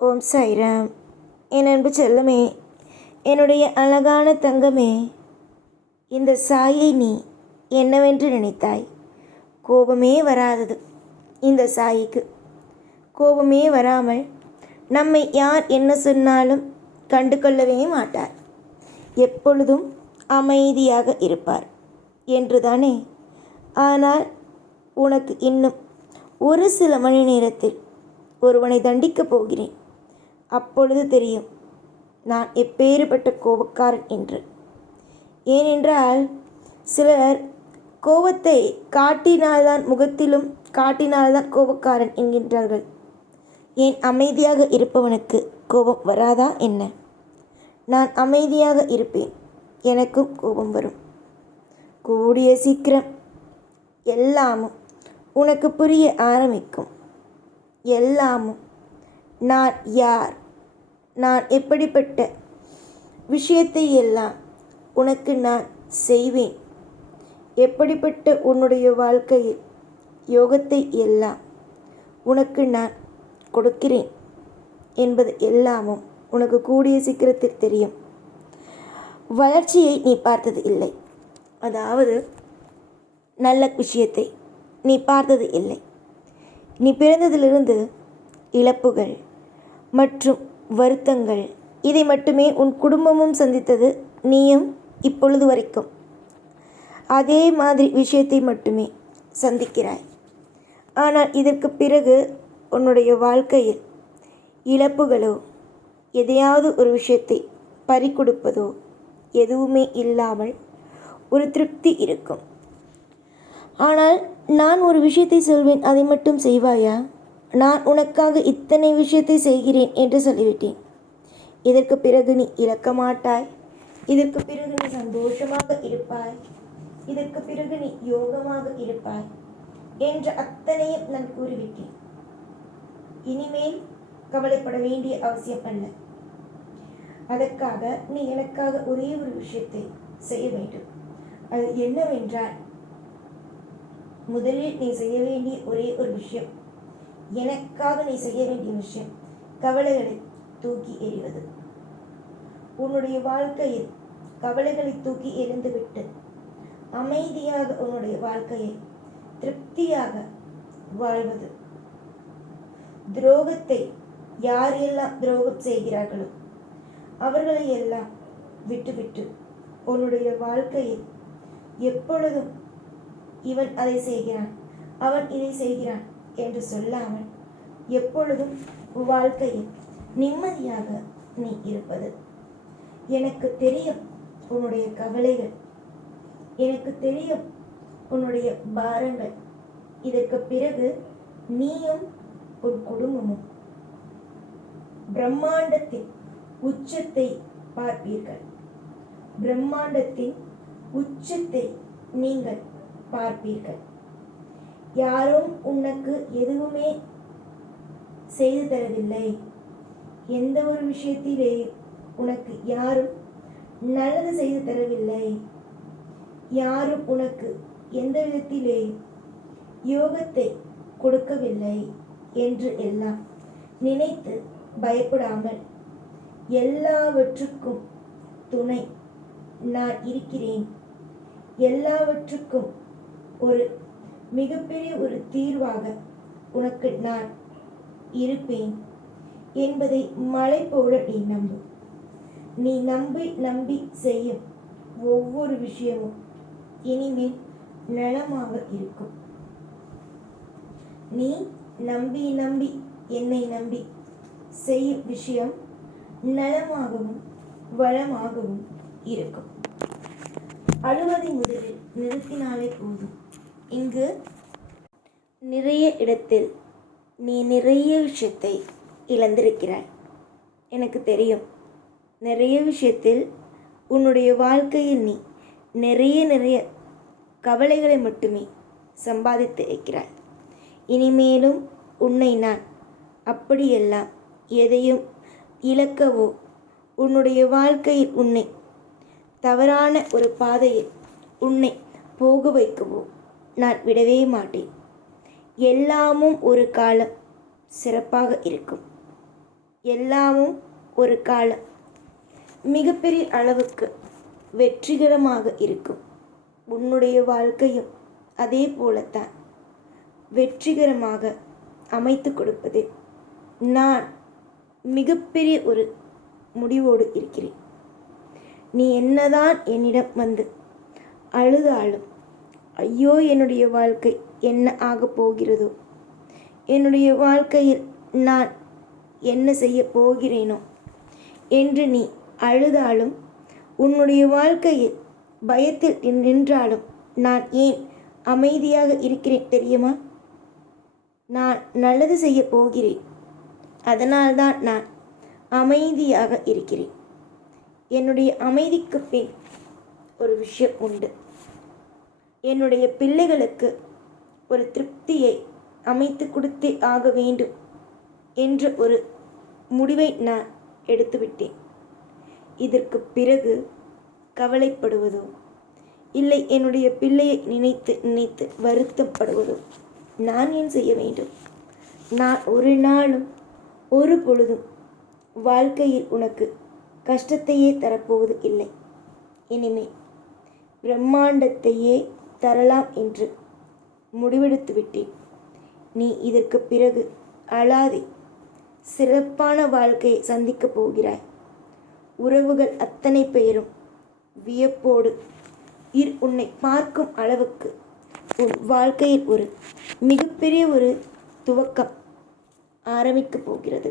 ஓம் சாய்ராம். என் அன்பு செல்லமே, என்னுடைய அழகான தங்கமே, இந்த சாயை நீ என்னவென்று நினைத்தாய்? கோபமே வராதது இந்த சாய்க்கு. கோபமே வராமல் நம்மை யார் என்ன சொன்னாலும் கண்டு கொள்ளவே மாட்டார். எப்பொழுதும் அமைதியாக இருப்பார் என்றுதானே. ஆனால் உனக்கு இன்னும் ஒரு சில மணி நேரத்தில் ஒருவனை தண்டிக்கப் போகிறேன். அப்பொழுது தெரியும் நான் எப்பேறுபட்ட கோபக்காரன் என்று. ஏனென்றால் சிலர் கோபத்தை காட்டினால்தான், முகத்திலும் காட்டினால்தான் கோபக்காரன் என்கின்றார்கள். ஏன் அமைதியாக இருப்பவனுக்கு கோபம் வராதா என்ன? நான் அமைதியாக இருப்பேன், எனக்கும் கோபம் வரும். கூடிய சீக்கிரம் எல்லாமும் உனக்கு புரிய ஆரம்பிக்கும். எல்லாமும் நான் யார், நான் எப்படிப்பட்ட விஷயத்தை எல்லாம் உனக்கு நான் செய்வேன், எப்படிப்பட்ட உன்னுடைய வாழ்க்கையில் யோகத்தை எல்லாம் உனக்கு நான் கொடுக்கிறேன் என்பது எல்லாமும் உனக்கு கூடிய சீக்கிரத்தில் தெரியும். வளர்ச்சியை நீ பார்த்தது இல்லை, அதாவது நல்ல விஷயத்தை நீ பார்த்தது இல்லை. நீ பிறந்ததிலிருந்து இழப்புகள் மற்றும் வருத்தங்கள், இதை மட்டுமே உன் குடும்பமும் சந்தித்தது. நீயும் இப்பொழுது வரைக்கும் அதே மாதிரி விஷயத்தை மட்டுமே சந்திக்கிறாய். ஆனால் இதற்கு பிறகு உன்னுடைய வாழ்க்கையில் இழப்புகளோ, எதையாவது ஒரு விஷயத்தை பறிகொடுப்பதோ எதுவுமே இல்லாமல் ஒரு திருப்தி இருக்கும். ஆனால் நான் ஒரு விஷயத்தை சொல்வேன், அதை மட்டும் செய்வாயா? நான் உனக்காக இத்தனை விஷயத்தை செய்கிறேன் என்று சொல்லிவிட்டேன். இதற்கு பிறகு நீ இழக்க மாட்டாய். இதற்கு பிறகு நீ சந்தோஷமாக இருப்பாய். இதற்கு பிறகு நீ யோகமாக இருப்பாய் என்ற அத்தனையும் நான் கூறிவிட்டேன். இனிமேல் கவலைப்பட வேண்டிய அவசியம் அல்ல. அதற்காக நீ எனக்காக ஒரே ஒரு விஷயத்தை செய்ய வேண்டும். அது என்னவென்றால், முதலில் நீ செய்ய வேண்டிய ஒரே ஒரு விஷயம், எனக்காக நீ செய்ய வேண்டிய விஷயம், கவலைகளை தூக்கி எறிவது. உன்னுடைய வாழ்க்கையில் கவலைகளை தூக்கி எறிந்துவிட்டு அமைதியாக உன்னுடைய வாழ்க்கையை திருப்தியாக வாழ்வது. துரோகத்தை யாரெல்லாம் துரோகம் செய்கிறார்களோ அவர்களை எல்லாம் விட்டுவிட்டு உன்னுடைய வாழ்க்கையில் எப்பொழுதும் இவன் அதை செய்கிறான், அவன் இதை செய்கிறான் என்று சொல்லாமல் எப்பொழுதும் வாழ்க்கையில் நிம்மதியாக நீ இருப்பது. எனக்கு தெரியும் உன்னுடைய கவலைகள், எனக்கு தெரியும் உன்னுடைய பாரங்கள். இதற்கு பிறகு நீயும் உன் குடும்பமும் பிரம்மாண்டத்தின் உச்சத்தை பார்ப்பீர்கள். பிரம்மாண்டத்தின் உச்சத்தை நீங்கள் பார்ப்பீர்கள். யாரும் உனக்கு எதுவுமே செய்து தரவில்லை. எந்த ஒரு விஷயத்திலே உனக்கு யாரும் நல்லது செய்து தரவில்லை. யாரும் உனக்கு எந்த விதத்திலே யோகத்தை கொடுக்கவில்லை என்று எல்லாம் நினைத்து பயப்படாமல், எல்லாவற்றுக்கும் துணை நான் இருக்கிறேன், எல்லாவற்றுக்கும் ஒரு மிகப்பெரிய ஒரு தீர்வாக உனக்கு நான் இருப்பேன் என்பதை மலை போல நீ நம்பு. நீ நம்பி நம்பி செய்யும் ஒவ்வொரு விஷயமும் இனிமேல் நலமாக இருக்கும். நீ நம்பி நம்பி என்னை நம்பி செய்யும் விஷயம் நலமாகவும் வளமாகவும் இருக்கும். அழுவதை முதலில் நிறுத்தினாலே போதும். இங்கு நிறைய இடத்தில் நீ நிறைய விஷயத்தை இழந்திருக்கிறாய். எனக்கு தெரியும். நிறைய விஷயத்தில் உன்னுடைய வாழ்க்கையில் நீ நிறைய கவலைகளை மட்டுமே சம்பாதித்து இருக்கிறாய். இனிமேலும் உன்னை நான் அப்படியெல்லாம் எதையும் இழக்கவோ, உன்னுடைய வாழ்க்கையில் உன்னை தவறான ஒரு பாதையில் உன்னை போக வைக்கவோ நான் விடவே மாட்டேன். எல்லாமும் ஒரு காலம் சிறப்பாக இருக்கும். எல்லாமும் ஒரு காலம் மிகப்பெரிய அளவுக்கு வெற்றிகரமாக இருக்கும். உன்னுடைய வாழ்க்கையும் அதே போலத்தான் வெற்றிகரமாக அமைத்து கொடுப்பது நான் மிகப்பெரிய ஒரு முடிவோடு இருக்கிறேன். நீ என்னதான் என்னிடம் வந்து அழுதாலும், ஐயோ என்னுடைய வாழ்க்கை என்ன ஆகப் போகிறதோ, என்னுடைய வாழ்க்கையில் நான் என்ன செய்ய போகிறேனோ என்று நீ அழுதாலும், உன்னுடைய வாழ்க்கையில் பயத்தில் நின்றாலும் நான் ஏன் அமைதியாக இருக்கிறேன் தெரியுமா? நான் நல்லது செய்ய போகிறேன். அதனால்தான் நான் அமைதியாக இருக்கிறேன். என்னுடைய அமைதிக்கு பின் ஒரு விஷயம் உண்டு. என்னுடைய பிள்ளைகளுக்கு ஒரு திருப்தியை அமைத்து கொடுத்தே ஆக வேண்டும் என்ற ஒரு முடிவை நான் எடுத்துவிட்டேன். இதற்கு பிறகு கவலைப்படுவதோ இல்லை என்னுடைய பிள்ளையை நினைத்து நினைத்து வருத்தப்படுவதோ நான் ஏன் செய்ய வேண்டும்? நான் ஒரு நாளும் ஒரு பொழுதும் வாழ்க்கையில் உனக்கு கஷ்டத்தையே தரப்போவது இல்லை. இனிமேல் பிரம்மாண்டத்தையே தரலாம் என்று முடிவெடுத்து விட்டேன். நீ இதற்கு பிறகு அழாதே. சிறப்பான வாழ்க்கையை சந்திக்கப் போகிறாய். உறவுகள் அத்தனை பேரும் வியப்போடு உன்னை பார்க்கும் அளவுக்கு உன் வாழ்க்கையில் ஒரு மிகப்பெரிய ஒரு துவக்கம் ஆரம்பிக்கப் போகிறது.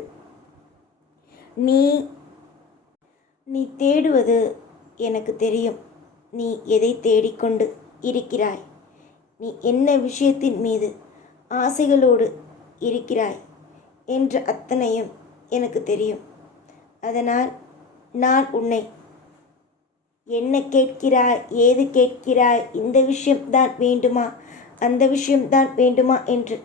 நீ தேடுவது எனக்கு தெரியும். நீ எதை தேடிக்கொண்டு இருக்கிறாய், நீ என்ன விஷயத்தின் மீது ஆசைகளோடு இருக்கிறாய் என்ற அத்தனையும் எனக்கு தெரியும். அதனால் நான் உன்னை என்ன கேட்கிறாய், ஏது கேட்கிறாய், இந்த விஷயம்தான் வேண்டுமா, அந்த விஷயம்தான் வேண்டுமா என்று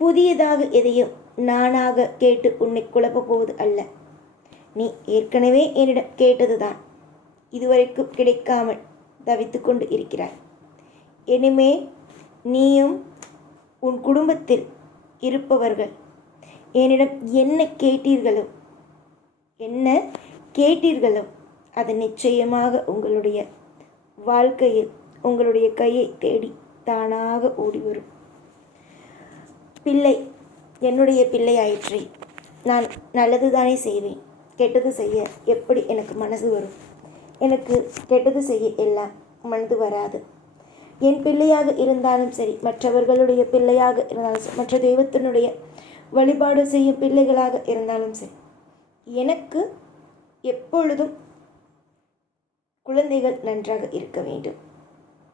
புதியதாக எதையும் நானாக கேட்டு உன்னை குழப்பப் போவது அல்ல. நீ ஏற்கனவே என்னிடம் கேட்டதுதான் இதுவரைக்கும் கிடைக்காமல் தவித்து கொண்டு இருக்கிறாய். இனிமே நீயும் உன் குடும்பத்தில் இருப்பவர்கள் என்னிடம் என்ன கேட்டீர்களோ அது நிச்சயமாக உங்களுடைய வாழ்க்கையில் உங்களுடைய கையை தேடி தானாக ஓடி வரும். பிள்ளை என்னுடைய பிள்ளை ஆயிற்றே, நான் நல்லது தானே செய்வேன். கெட்டது செய்ய எப்படி எனக்கு மனசு வரும்? எனக்கு கெட்டது செய்ய எல்லாம் மனது வராது. என் பிள்ளையாக இருந்தாலும் சரி, மற்றவர்களுடைய பிள்ளையாக இருந்தாலும் சரி, மற்ற தெய்வத்தினுடைய வழிபாடு செய்யும் பிள்ளைகளாக இருந்தாலும் சரி, எனக்கு எப்பொழுதும் குழந்தைகள் நன்றாக இருக்க வேண்டும்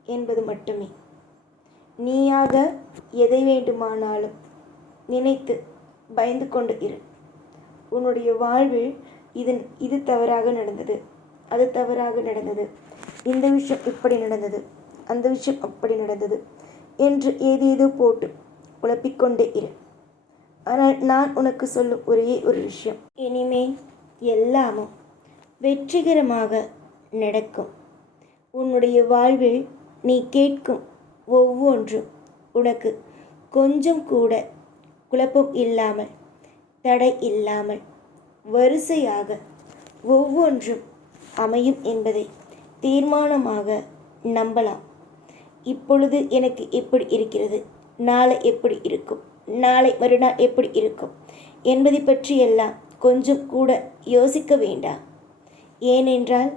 என்பது மட்டுமே. நீயாக எதை வேண்டுமானாலும் நினைத்து பயந்து கொண்டு இரு. உன்னுடைய வாழ்வில் இது தவறாக நடந்தது, அது தவறாக நடந்தது, இந்த விஷயம் இப்படி நடந்தது, அந்த விஷயம் அப்படி நடந்தது என்று ஏதேதோ போட்டு குழப்பிக்கொண்டே இரு. ஆனால் நான் உனக்கு சொல்லும் ஒரே ஒரு விஷயம், இனிமேல் எல்லாமும் வெற்றிகரமாக நடக்கும். உன்னுடைய வாழ்வில் நீ கேட்கும் ஒவ்வொன்றும் உனக்கு கொஞ்சம் கூட குழப்பம் இல்லாமல், தடை இல்லாமல் வரிசையாக ஒவ்வொன்றும் அமையும் என்பதை தீர்மானமாக நம்பலாம். இப்பொழுது எனக்கு எப்படி இருக்கிறது, நாளை எப்படி இருக்கும், நாளை மறுநாள் எப்படி இருக்கும் என்பதை பற்றியெல்லாம் கொஞ்சம் கூட யோசிக்க வேண்டாம். ஏனென்றால்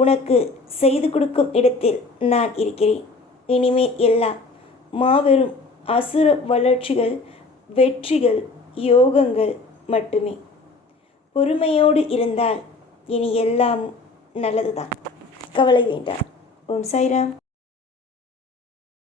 உனக்கு செய்து கொடுக்கும் இடத்தில் நான் இருக்கிறேன். இனிமேல் எல்லாம் மாபெரும் அசுர வளர்ச்சிகள், வெற்றிகள், யோகங்கள் மட்டுமே. பொறுமையோடு இருந்தால் இனி எல்லாம் நல்லதுதான். கவலை வேண்டாம். ஓம் சாய்ராம்.